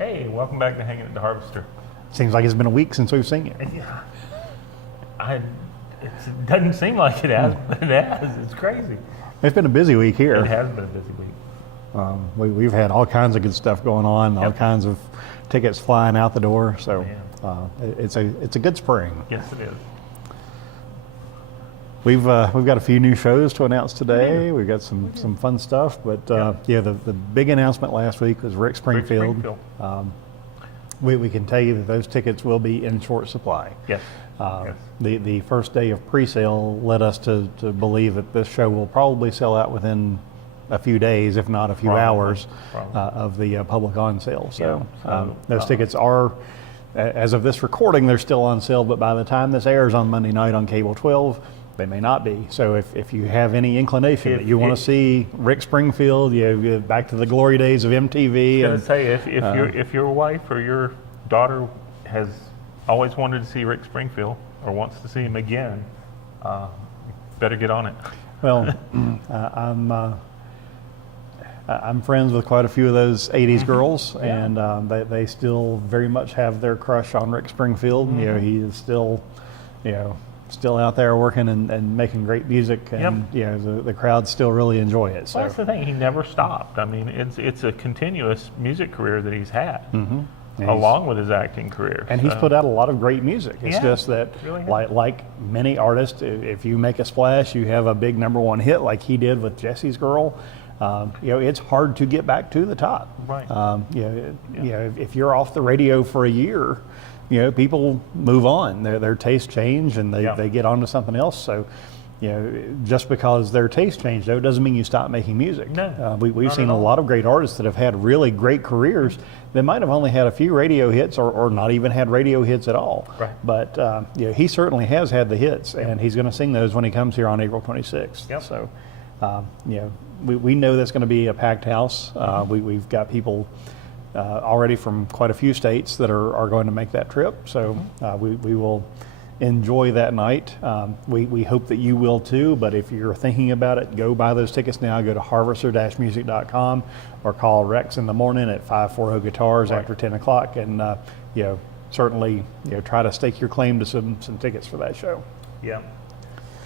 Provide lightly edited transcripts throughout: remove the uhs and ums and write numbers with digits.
Hey, welcome back to Hanging at the Harvester. Seems like it's been a week since we've seen you. Yeah, it doesn't seem like it has, but it has. It's crazy. It's been a busy week here. It has been a busy week. We've had all kinds of good stuff going on, all kinds of tickets flying out the door. So it's a good spring. Yes, it is. We've got a few new shows to announce today. We've got some fun stuff, but the big announcement last week was Rick Springfield. We can tell you that those tickets will be in short supply. Yes. The first day of pre-sale led us to believe that this show will probably sell out within a few days, if not a few hours, of the public on sale. So those tickets are, as of this recording, they're still on sale, but by the time this airs on Monday night on Cable 12, they may not be. So if you have any inclination that you want to see Rick Springfield, back to the glory days of MTV. I was going to say, if your wife or your daughter has always wanted to see Rick Springfield or wants to see him again, better get on it. Well, I'm friends with quite a few of those 80s girls, and they still very much have their crush on Rick Springfield. He is still, still out there working and making great music, and the crowds still really enjoy it. So that's the thing; he never stopped. I mean, it's a continuous music career that he's had, along with his acting career. And he's put out a lot of great music. It's just that, really like many artists, if you make a splash, you have a big #1 hit, like he did with Jesse's Girl. It's hard to get back to the top. Right. If you're off the radio for a year, people move on. Their tastes change, and they get on to something else. So, just because their taste changed, though, doesn't mean you stop making music. No, we've seen a lot of great artists that have had really great careers that might have only had a few radio hits or not even had radio hits at all. Right. But he certainly has had the hits, and he's going to sing those when he comes here on April 26th. Yep. So, we know that's going to be a packed house. We've got people already from quite a few states that are going to make that trip. So we will enjoy that night. We hope that you will too, but if you're thinking about it, go buy those tickets now. Go to harvester-music.com or call Rex in the morning at 540-GUITARS after 10 o'clock, and certainly try to stake your claim to some tickets for that show. Yeah.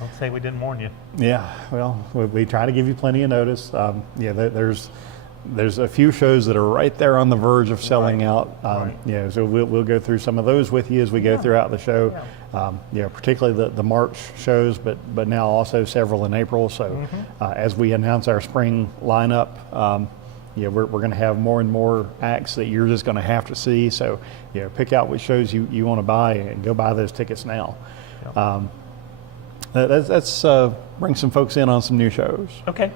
Don't say we didn't warn you. Yeah, well, we try to give you plenty of notice. There's a few shows that are right there on the verge of selling out. So we'll go through some of those with you as we go throughout the show. Particularly the March shows, but now also several in April. So as we announce our spring lineup, we're going to have more and more acts that you're just going to have to see. So pick out which shows you want to buy and go buy those tickets now. Let's bring some folks in on some new shows. Okay.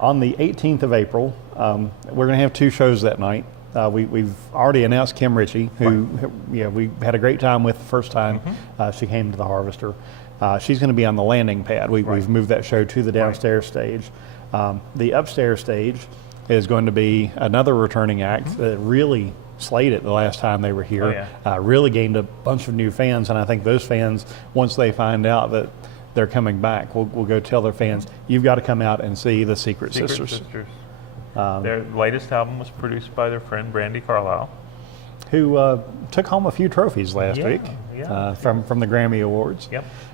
On the 18th of April, we're going to have two shows that night. We've already announced Kim Ritchie, who we had a great time with the first time she came to the Harvester. She's going to be on the landing pad. We've moved that show to the downstairs stage. The upstairs stage is going to be another returning act that really slayed it the last time they were here. Really gained a bunch of new fans, and I think those fans, once they find out that they're coming back, will go tell their fans, you've got to come out and see the Secret Sisters. Their latest album was produced by their friend Brandy Carlisle, who took home a few trophies last week from the Grammy Awards.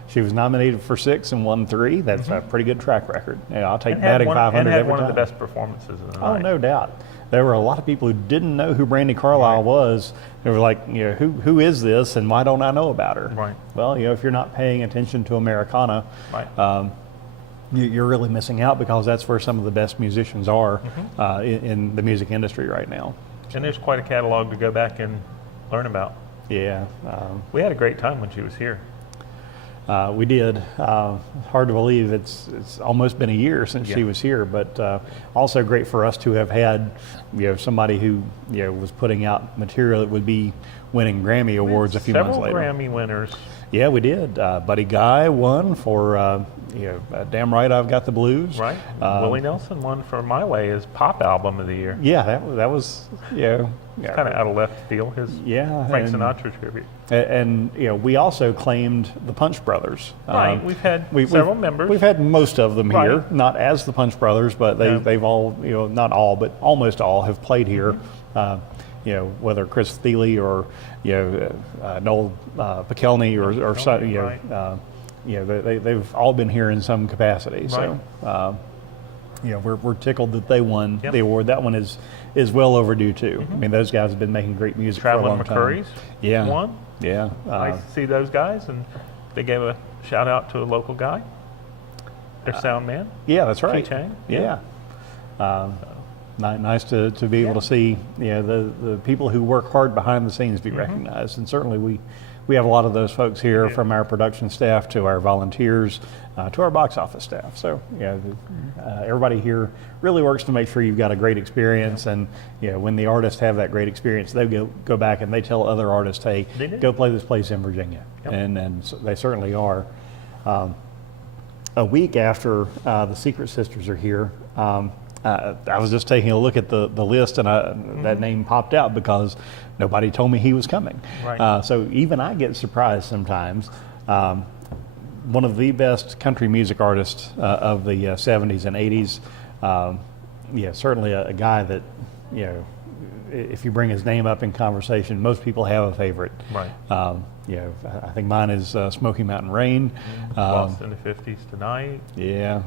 She was nominated for 6 and won 3. That's a pretty good track record. I'll take batting 500 and had every one time. of the best performances of the night. Oh, no doubt. There were a lot of people who didn't know who Brandy Carlisle was. They were like, who is this, and why don't I know about her? Right. Well, if you're not paying attention to Americana, you're really missing out, because that's where some of the best musicians are in the music industry right now. And there's quite a catalog to go back and learn about. Yeah. We had a great time when she was here. We did. Hard to believe it's almost been a year since she was here, but also great for us to have had somebody who was putting out material that would be winning Grammy Awards a few months later. Several Grammy winners. Yeah, we did. Buddy Guy won for Damn Right I've Got the Blues. Right. Willie Nelson won for My Way as Pop Album of the Year. Yeah, that was kind of out of left field. His Frank Sinatra tribute. And we also claimed the Punch Brothers. Right. We've had several members. We've had most of them here, not as the Punch Brothers, but they've all, not all, but almost all have played here. whether Chris Thiele or Noel Pikelny or they've all been here in some capacity. Right. So we're tickled that they won Yep. the award. That one is well overdue too. I mean, those guys have been making great music for a long time. McCurry's won. Yeah. Nice to see those guys, and they gave a shout out to a local guy, their sound man. Yeah, that's right. Chang. Yeah. Nice to be able to see the people who work hard behind the scenes be recognized, and certainly we have a lot of those folks here, from our production staff to our volunteers to our box office staff. So everybody here really works to make sure you've got a great experience, and when the artists have that great experience, they go back and they tell other artists, hey, go play this place in Virginia. Yep. And so they certainly are. A week after the Secret Sisters are here, I was just taking a look at the list, and that name popped out because nobody told me he was coming. Right. So even I get surprised sometimes. One of the best country music artists of the 70s and 80s. Certainly a guy that, if you bring his name up in conversation, most people have a favorite. Right. I think mine is Smoky Mountain Rain. Lost in the 50s tonight. Yeah.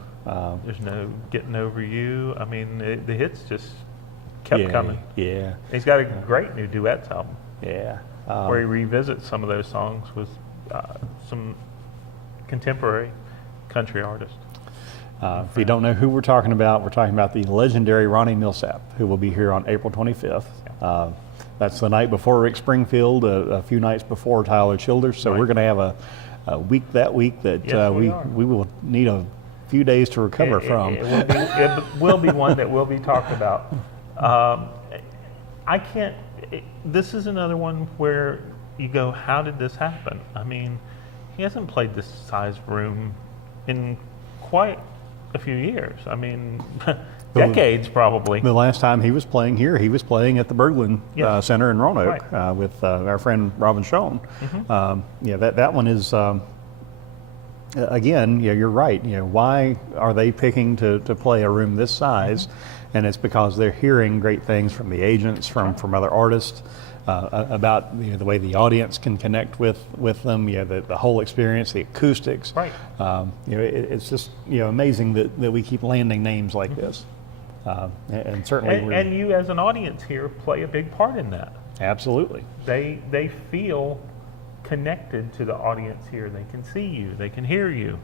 There's no Getting Over You. I mean, the hits just kept coming. Yeah. He's got a great new duets album. Yeah. Where he revisits some of those songs with some contemporary country artists. If you don't know who we're talking about the legendary Ronnie Millsap, who will be here on April 25th. That's the night before Rick Springfield, a few nights before Tyler Childers. So we're going to have a week that we will need a few days to recover from. It will be one that will be talked about. This is another one where you go, how did this happen? I mean, he hasn't played this size room in quite a few years. I mean, decades probably. The last time he was playing here, he was playing at the Berglund Center in Roanoke with our friend Robin Schoen. That one is, again, you're right. Why are they picking to play a room this size? And it's because they're hearing great things from the agents, from other artists, about the way the audience can connect with them, the whole experience, the acoustics. Right. It's just amazing that we keep landing names like this, and certainly and you as an audience here play a big part in that. Absolutely. They feel connected to the audience here. They can see you. They can hear you.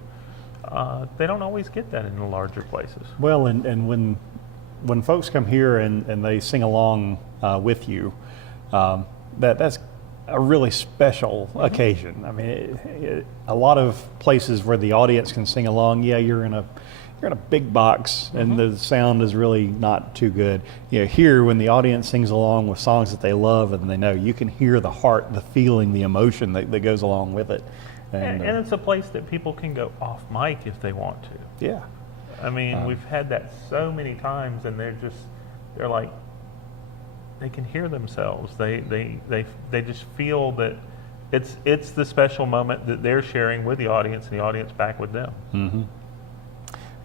They don't always get that in the larger places. Well, and when folks come here and they sing along with you, that's a really special occasion. I mean, a lot of places where the audience can sing along, you're in a big box and the sound is really not too good. Here when the audience sings along with songs that they love and they know, you can hear the heart, the feeling, the emotion that goes along with it. And it's a place that people can go off mic if they want to. Yeah. I mean, we've had that so many times, and they're like, they can hear themselves. They just feel that it's the special moment that they're sharing with the audience, and the audience back with them. Mm-hmm.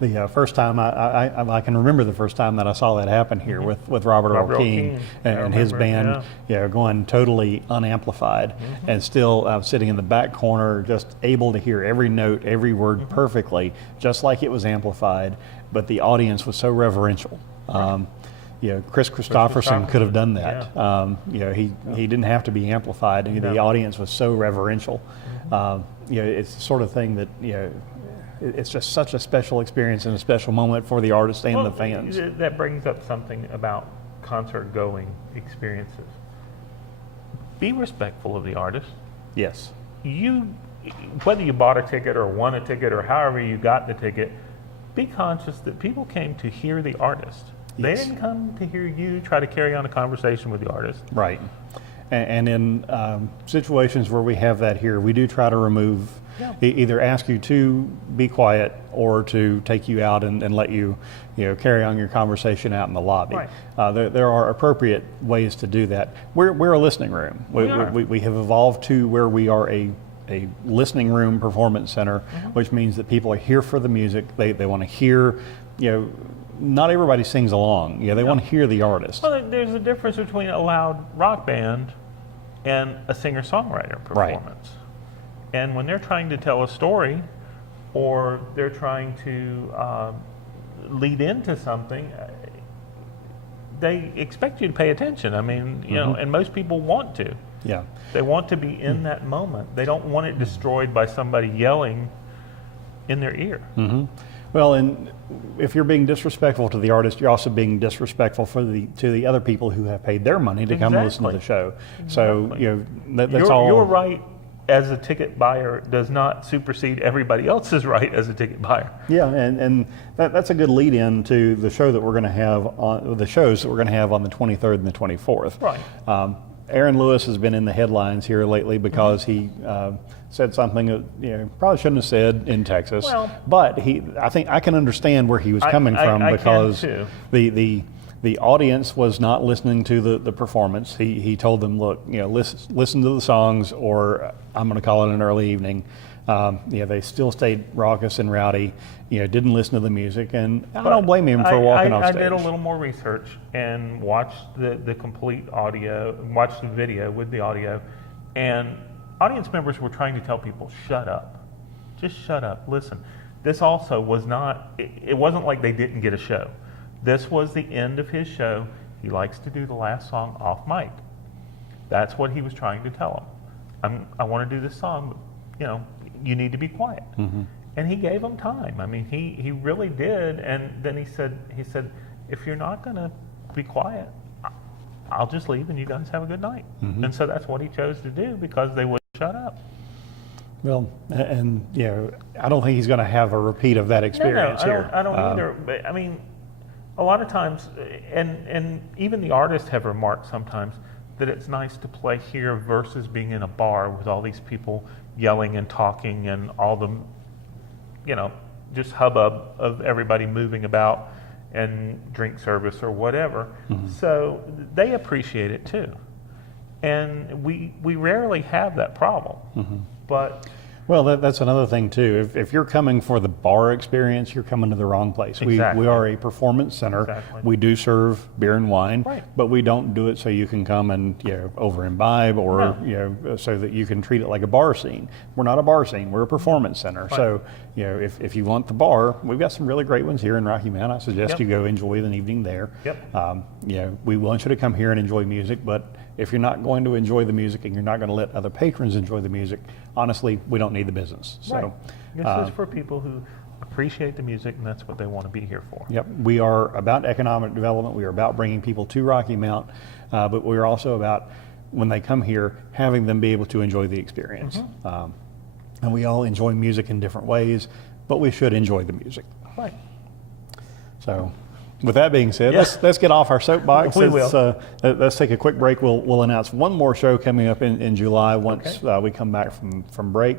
The first time I can remember the first time that I saw that happen here with Robert Earl King and his band, going totally unamplified and still sitting in the back corner, just able to hear every note, every word perfectly, just like it was amplified. But the audience was so reverential. Chris Christopherson could have done that. He didn't have to be amplified. The audience was so reverential. It's the sort of thing that it's just such a special experience and a special moment for the artists and the fans. That brings up something about concert-going experiences. Be respectful of the artist. Yes. Whether you bought a ticket or won a ticket or however you got the ticket, be conscious that people came to hear the artist. They didn't come to hear you try to carry on a conversation with the artist. Right. And in situations where we have that here, we do try to remove, either ask you to be quiet or to take you out and let you, carry on your conversation out in the lobby. Right. There are appropriate ways to do that. We're a listening room. We have evolved to where we are a listening room performance center, which means that people are here for the music. They want to hear, not everybody sings along. Yeah, they want to hear the artist. Well, there's a difference between a loud rock band and a singer-songwriter performance. Right. And when they're trying to tell a story, or they're trying to lead into something, they expect you to pay attention. I mean, you know, and most people want to. Yeah. They want to be in that moment. They don't want it destroyed by somebody yelling in their ear. Well, and if you're being disrespectful to the artist, you're also being disrespectful to the other people who have paid their money to come and listen to the show. So, you know, that's all. Your right as a ticket buyer does not supersede everybody else's right as a ticket buyer. Yeah, and that's a good lead in to the show that we're going to have on the shows that we're going to have on the 23rd and the 24th. Right. Aaron Lewis has been in the headlines here lately because he said something that, you know, probably shouldn't have said in Texas. Well, but I think I can understand where he was coming from, because the audience was not listening to the performance. He told them, look, you know, listen to the songs, or I'm going to call it an early evening. You know, they still stayed raucous and rowdy. You know, didn't listen to the music, and I don't blame him for walking off stage. I did a little more research and watched the complete audio, watched the video with the audio, and audience members were trying to tell people, shut up, just shut up, listen. This also was not, it wasn't like they didn't get a show. This was the end of his show. He likes to do the last song off mic. That's what he was trying to tell them. I want to do this song, but, you know, you need to be quiet. And he gave them time. I mean, he really did. And then he said, if you're not going to be quiet, I'll just leave and you guys have a good night. And so that's what he chose to do, because they wouldn't shut up. Well, and you know, I don't think he's going to have a repeat of that experience here. I don't either. But I mean, a lot of times, and even the artists have remarked sometimes that it's nice to play here versus being in a bar with all these people yelling and talking and all the, you know, just hubbub of everybody moving about and drink service or whatever. So they appreciate it too. And we rarely have that problem. But well, that's another thing too. If you're coming for the bar experience, you're coming to the wrong place. Exactly. We are a performance center. Exactly. We do serve beer and wine, right, but we don't do it so you can come and, you know, over imbibe, or you know, so that you can treat it like a bar scene. We're not a bar scene. We're a performance center. Right. So, you know, if you want the bar, we've got some really great ones here in Rocky Mount. I suggest you go enjoy an evening there. You know, we want you to come here and enjoy music, but if you're not going to enjoy the music and you're not going to let other patrons enjoy the music, honestly, we don't need the business. So, right. This is for people who appreciate the music, and that's what they want to be here for. Yep. We are about economic development. We are about bringing people to Rocky Mount, but we're also about, when they come here, having them be able to enjoy the experience. And we all enjoy music in different ways, but we should enjoy the music. Right. So, with that being said, let's get off our soapbox. We will. Let's take a quick break. We'll announce one more show coming up in July once we come back from break.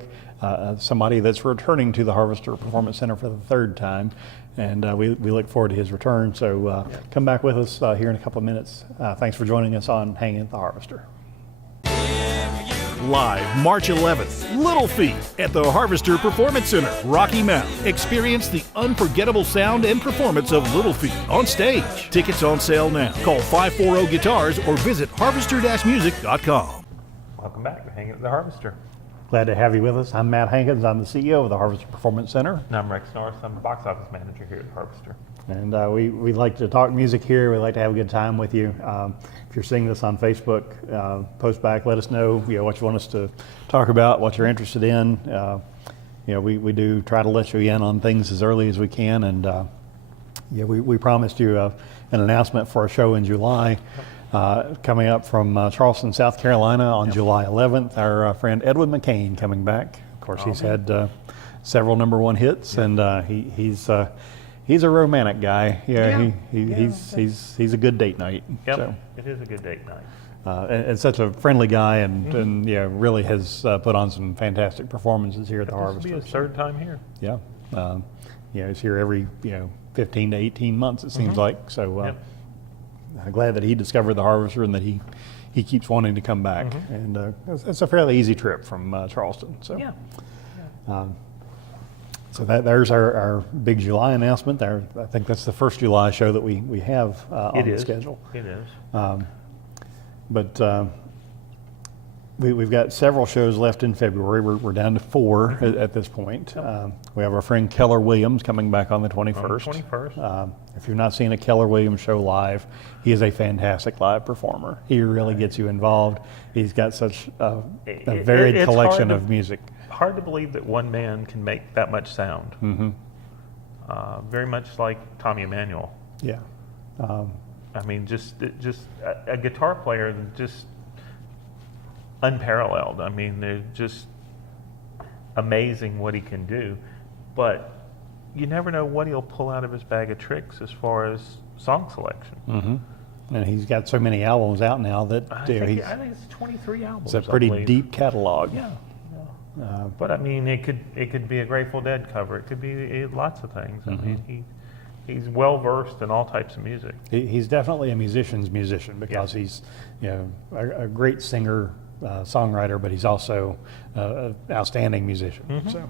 Somebody that's returning to the Harvester Performance Center for the third time, and we look forward to his return. So come back with us here in a couple of minutes. Thanks for joining us on Hangin at the Harvester. Live March 11th, Little Feat at the Harvester Performance Center, Rocky Mount. Experience the unforgettable sound and performance of Little Feat on stage. Tickets on sale now. Call 540-GUITARS or visit harvester-music.com. Welcome back to Hangin at the Harvester. Glad to have you with us. I'm Matt Hankins. I'm the CEO of the Harvester Performance Center. And I'm Rex Norris. I'm the box office manager here at Harvester. And we like to talk music here. We like to have a good time with you. If you're seeing this on Facebook, post back, let us know, you know, what you want us to talk about, what you're interested in. You know, we do try to let you in on things as early as we can. And we promised you an announcement for a show in July. Coming up from Charleston, South Carolina on July 11th, our friend Edward McCain coming back. Of course, he's had several #1 hits, and he's a romantic guy. He's a good date night. Yep, so, it is a good date night. And such a friendly guy, and really has put on some fantastic performances here at the Harvester. This will be his third time here. Yeah, he's here every 15 to 18 months, it seems like. So. I'm glad that he discovered the Harvester and that he keeps wanting to come back. And it's a fairly easy trip from Charleston. So, So there's our big July announcement. There, I think that's the first July show that we have on the schedule. It is. But we've got several shows left in February. We're down to 4 at this point. We have our friend Keller Williams coming back on the 21st. On the 21st. If you've not seen a Keller Williams show live, he is a fantastic live performer. He really gets you involved. He's got such a varied collection of music. Hard to believe that one man can make that much sound. Very much like Tommy Emmanuel. Yeah. I mean, just a guitar player that just unparalleled. I mean, they're just amazing what he can do, but you never know what he'll pull out of his bag of tricks as far as song selection. And he's got so many albums out now that I think it's 23 albums. It's a pretty deep catalog. Yeah. But I mean, it could be a Grateful Dead cover. It could be lots of things. I mean, he's well versed in all types of music. He's definitely a musician's musician because he's a great singer, songwriter, but he's also an outstanding musician. So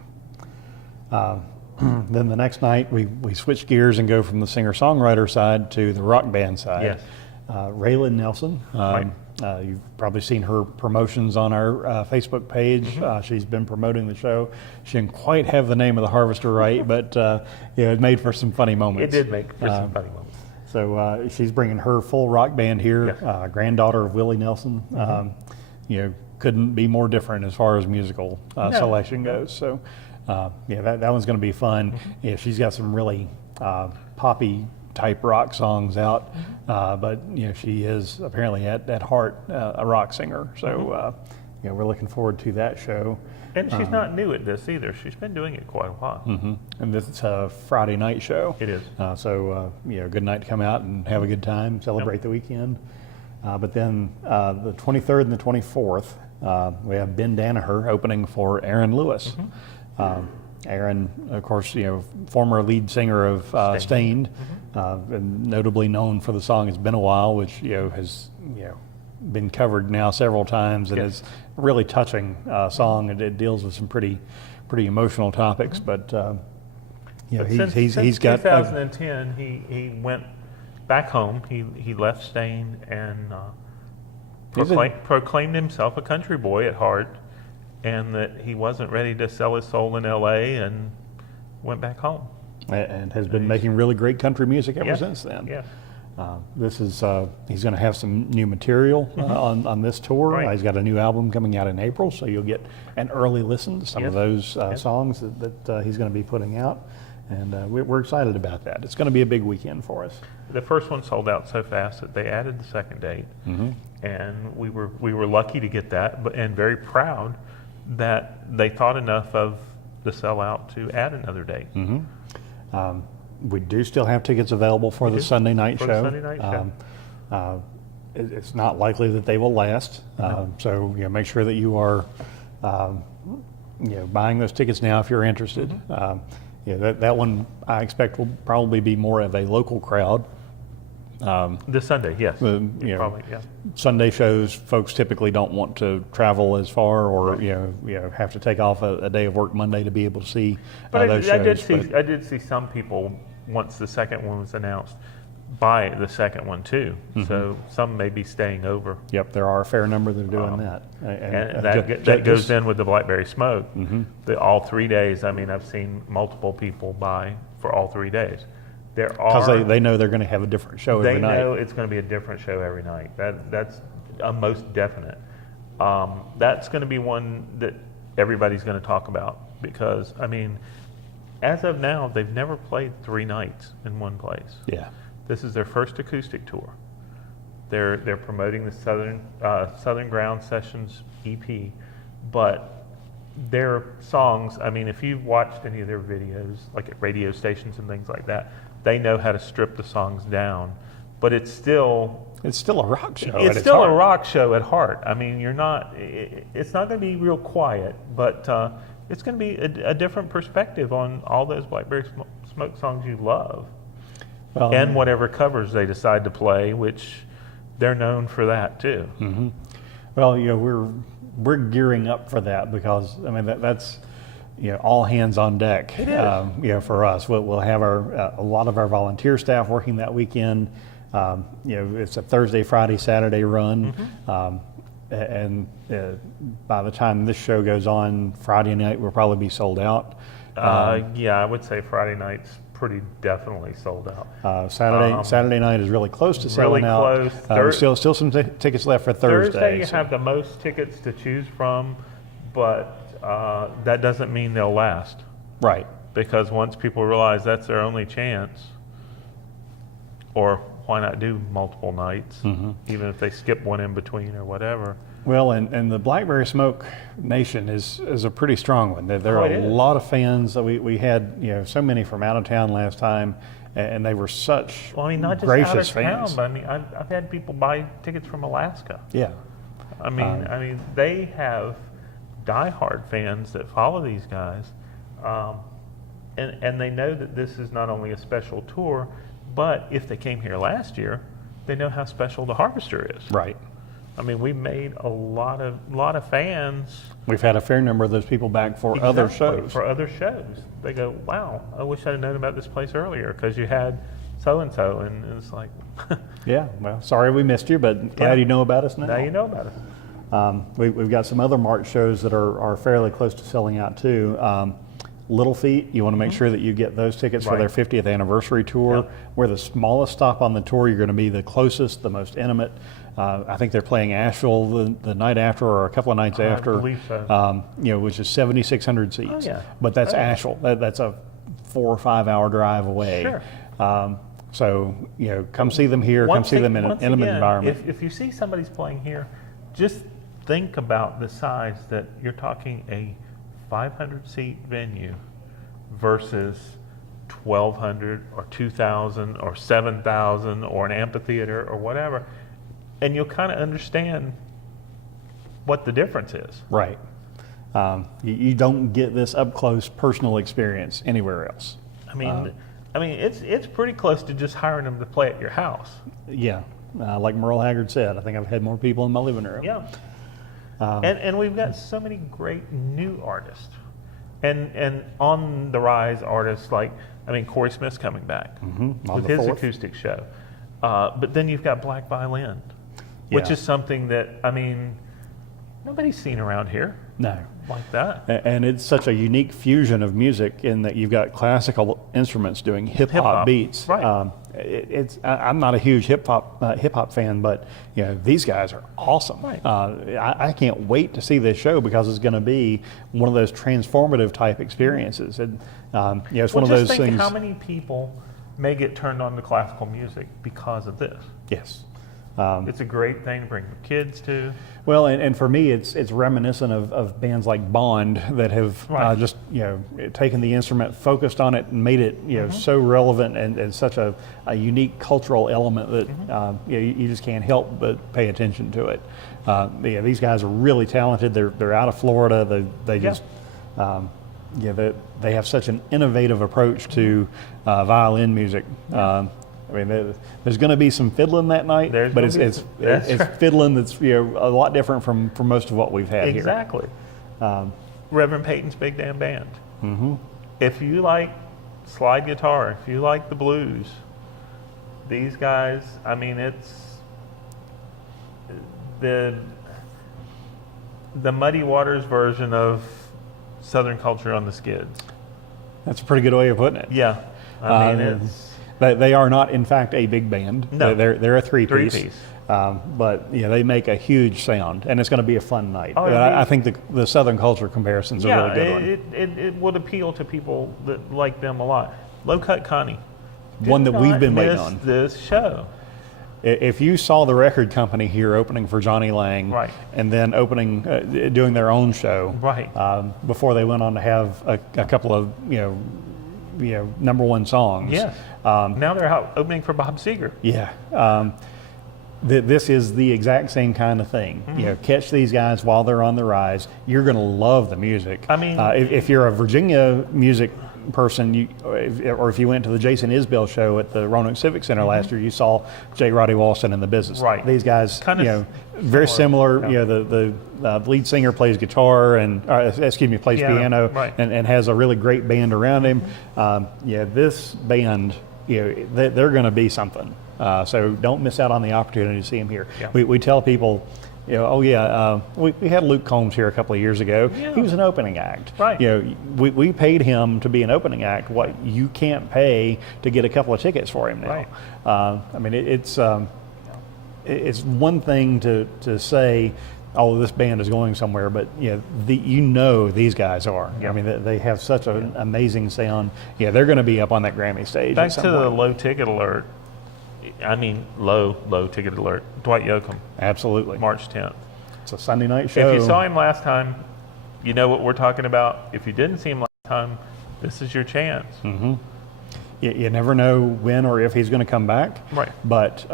then the next night we switch gears and go from the singer-songwriter side to the rock band side. Yes. Raylan Nelson. Right. You've probably seen her promotions on our Facebook page. She's been promoting the show. She didn't quite have the name of the Harvester right, but it made for some funny moments. It did make for some funny moments. So she's bringing her full rock band here. Yes. Granddaughter of Willie Nelson. Couldn't be more different as far as musical selection goes. So that one's going to be fun. She's got some really poppy type rock songs out, but she is apparently at heart a rock singer. So we're looking forward to that show. And she's not new at this either. She's been doing it quite a while. And this is a Friday night show. It is. So good night to come out and have a good time, celebrate the weekend. But then the 23rd and the 24th, we have Ben Danaher opening for Aaron Lewis. Aaron, of course, former lead singer of Stained, and notably known for the song "It's Been a While," which has been covered now several times, and is a really touching song. And it deals with some pretty emotional topics. But he's got 2010. He went back home. He left Stained and proclaimed himself a country boy at heart. And that he wasn't ready to sell his soul in L.A. and went back home. And has been making really great country music ever since then. Yeah. This is he's going to have some new material on this tour. Right. He's got a new album coming out in April, so you'll get an early listen to some of those songs that he's going to be putting out. And we're excited about that. It's going to be a big weekend for us. The first one sold out so fast that they added the second date, and we were lucky to get that, and very proud that they thought enough of the sellout to add another date. We do still have tickets available for the Sunday night show. The Sunday night show. It's not likely that they will last, so make sure that you are buying those tickets now if you're interested. That one I expect will probably be more of a local crowd. This Sunday, yes. Probably, Sunday shows, folks typically don't want to travel as far, or have to take off a day of work Monday to be able to see those shows. I did see some people, once the second one was announced, buy the second one too. So some may be staying over. Yep, there are a fair number that are doing that. And that goes in with the Blackberry Smoke. All 3 days. I mean, I've seen multiple people buy for all 3 days. Because they know they're going to have a different show every night. They know it's going to be a different show every night. That's a most definite. That's going to be one that everybody's going to talk about because, I mean, as of now, they've never played 3 nights in one place. Yeah. This is their first acoustic tour. They're promoting the Southern Ground Sessions EP, but their songs, I mean, if you've watched any of their videos, like at radio stations and things like that, they know how to strip the songs down, but it's still a rock show. It's still a rock show at heart. I mean, it's not going to be real quiet, but it's going to be a different perspective on all those Blackberry Smoke songs you love, and whatever covers they decide to play, which they're known for that too. Well, we're gearing up for that because I mean that's all hands on deck. It is. For us, we'll have a lot of our volunteer staff working that weekend. It's a Thursday, Friday, Saturday run. And by the time this show goes on, Friday night will probably be sold out. Yeah, I would say Friday night's pretty definitely sold out. Saturday night is really close to selling out. Close. Still some tickets left for Thursday. Thursday you have the most tickets to choose from, but that doesn't mean they'll last. Right. Because once people realize that's their only chance, or why not do multiple nights, even if they skip one in between or whatever. Well, and the Blackberry Smoke Nation is a pretty strong one. There are a lot of fans that we had, so many from out of town last time, and they were such not just gracious out of fans. Town, but I've had people buy tickets from Alaska. Yeah. I mean, they have diehard fans that follow these guys, and they know that this is not only a special tour, but if they came here last year, they know how special the Harvester is. Right. I mean, we made a lot of fans. We've had a fair number of those people back for other shows. For other shows, they go, "Wow, I wish I'd have known about this place earlier because you had so and so," and it's like, yeah. Well, sorry we missed you, but glad you know about us now. Now you know about it. We've got some other March shows that are fairly close to selling out too. Little Feat, you want to make sure that you get those tickets for their 50th anniversary tour. Yep. We're the smallest stop on the tour. You're going to be the closest, the most intimate. I think they're playing Asheville the night after or a couple of nights after. I believe so. Which is 7,600 seats. Oh, yeah. But that's Asheville. That's a 4 or 5 hour drive away. Sure. So, come see them here. Come see them in an intimate environment. If you see somebody's playing here, just think about the size that you're talking a 500 seat venue versus 1,200 or 2,000 or 7,000 or an amphitheater or whatever, and you'll kind of understand what the difference is. Right. You don't get this up close personal experience anywhere else. I mean, it's pretty close to just hiring them to play at your house. Yeah. Like Merle Haggard said, I think I've had more people in my living room. Yeah. And we've got so many great new artists, and on the rise artists like, Corey Smith's coming back with his acoustic show, but then you've got Black Violin, which is something that nobody's seen around here. No, like that. And it's such a unique fusion of music in that you've got classical instruments doing hip hop beats. Right. I'm not a huge hip hop fan, but these guys are awesome. Right. I can't wait to see this show because it's going to be one of those transformative type experiences. And it's one of those just think things. How many people may get turned on to classical music because of this? Yes. It's a great thing to bring the kids to. Well, and for me, it's reminiscent of bands like Bond that have just taken the instrument, focused on it, and made it so relevant and such a unique cultural element that you just can't help but pay attention to it. These guys are really talented. They're out of Florida. They just they have such an innovative approach to violin music. There's going to be some fiddling that night, but it's fiddling that's a lot different from most of what we've had here. Exactly. Reverend Peyton's Big Damn Band. If you like slide guitar, if you like the blues, these guys, it's the Muddy Waters version of Southern Culture on the Skids. That's a pretty good way of putting it. Yeah. It's... They are not, in fact, a big band. No. They're a three-piece. But they make a huge sound, and it's going to be a fun night. I think the Southern Culture comparison's a really good one. It would appeal to people that like them a lot. Low Cut Connie. One that we've been waiting on. This show. If you saw the record company here opening for Johnny Lang, and then opening, doing their own show, before they went on to have a couple of number one songs. Yes. Now they're out opening for Bob Seger. Yeah. This is the exact same kind of thing. Catch these guys while they're on the rise. You're going to love the music. If you're a Virginia music person, or if you went to the Jason Isbell show at the Roanoke Civic Center last year, you saw J. Roddy Walston in the business. Right. These guys, Kind of very similar. Yeah. The lead singer plays guitar and plays piano, right. and has a really great band around him. This band, they're going to be something. So don't miss out on the opportunity to see them here. Yeah. We tell people, we had Luke Combs here a couple of years ago. Yeah. He was an opening act. Right. We paid him to be an opening act. What you can't pay to get a couple of tickets for him now. Right. It's one thing to say, oh, this band is going somewhere, but these guys are. Yeah. I mean, they have such an amazing sound. Yeah, they're going to be up on that Grammy stage. Back to the low ticket alert. I mean, low ticket alert. Dwight Yoakam. Absolutely. March 10th. It's a Sunday night show. If you saw him last time, you know what we're talking about. If you didn't see him last time, this is your chance. Mm-hmm. You never know when or if he's going to come back. Right. But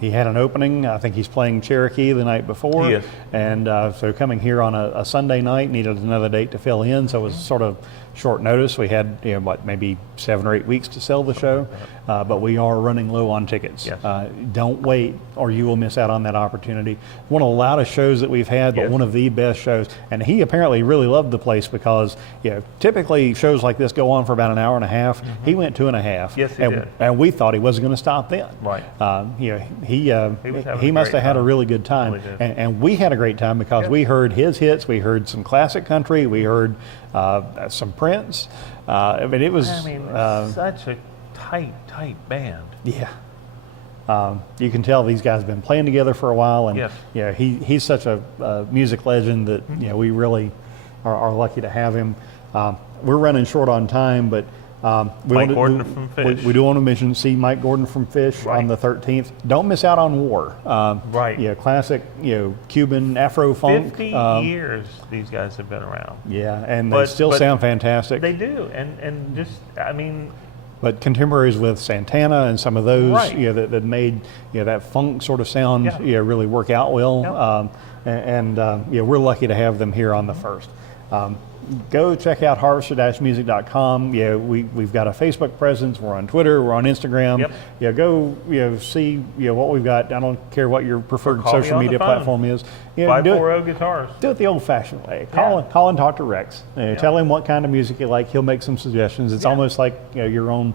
he had an opening. I think he's playing Cherokee the night before. He is. And so coming here on a Sunday night, needed another date to fill in. So it was sort of short notice. We had, maybe 7 or 8 weeks to sell the show. But we are running low on tickets. Yes. Don't wait or you will miss out on that opportunity. One of the loudest shows that we've had, but Yes. one of the best shows. And he apparently really loved the place because, typically shows like this go on for about an hour and a half. Mm-hmm. He went 2.5. Yes, he and, did. And we thought he wasn't going to stop then. Right. He was having he a must great have had a time. really good time. Really did. And we had a great time because Yep. we heard his hits. We heard some classic country. We heard some Prince. It was such a tight band. yeah. You can tell these guys have been playing together for a while, and Yes. he's such a music legend that we really are lucky to have him. We're running short on time, but Mike Gordon from Fish. We do want to mention see Mike Gordon from Fish Right. on the 13th. Don't miss out on War. Right. Classic Cuban Afro funk. 50 years these guys have been around. Yeah, and they But- still but sound fantastic. They do, and just But contemporaries with Santana and some of those, Right. that made that funk sort of sound, Yeah. really work out well. Yep. We're lucky to have them here on the 1st. Go check out harvester-music.com. We've got a Facebook presence. We're on Twitter. We're on Instagram. Yep. Go see what we've got. I don't care what your preferred call me social on the media phone. platform is. Do 540 guitars. it the old-fashioned way. Yeah. Call and talk to Rex. Tell him what kind of music you like. He'll make some suggestions. It's Yeah. almost like your own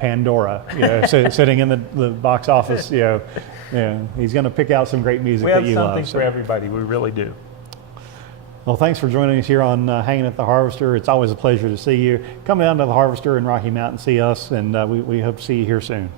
Pandora sitting in the box office. He's going to pick out some great music We that have you something love. for everybody. We really do. Well, thanks for joining us here on Hanging at the Harvester. It's always a pleasure to see you. Come down to the Harvester in Rocky Mount and see us, and we hope to see you here soon.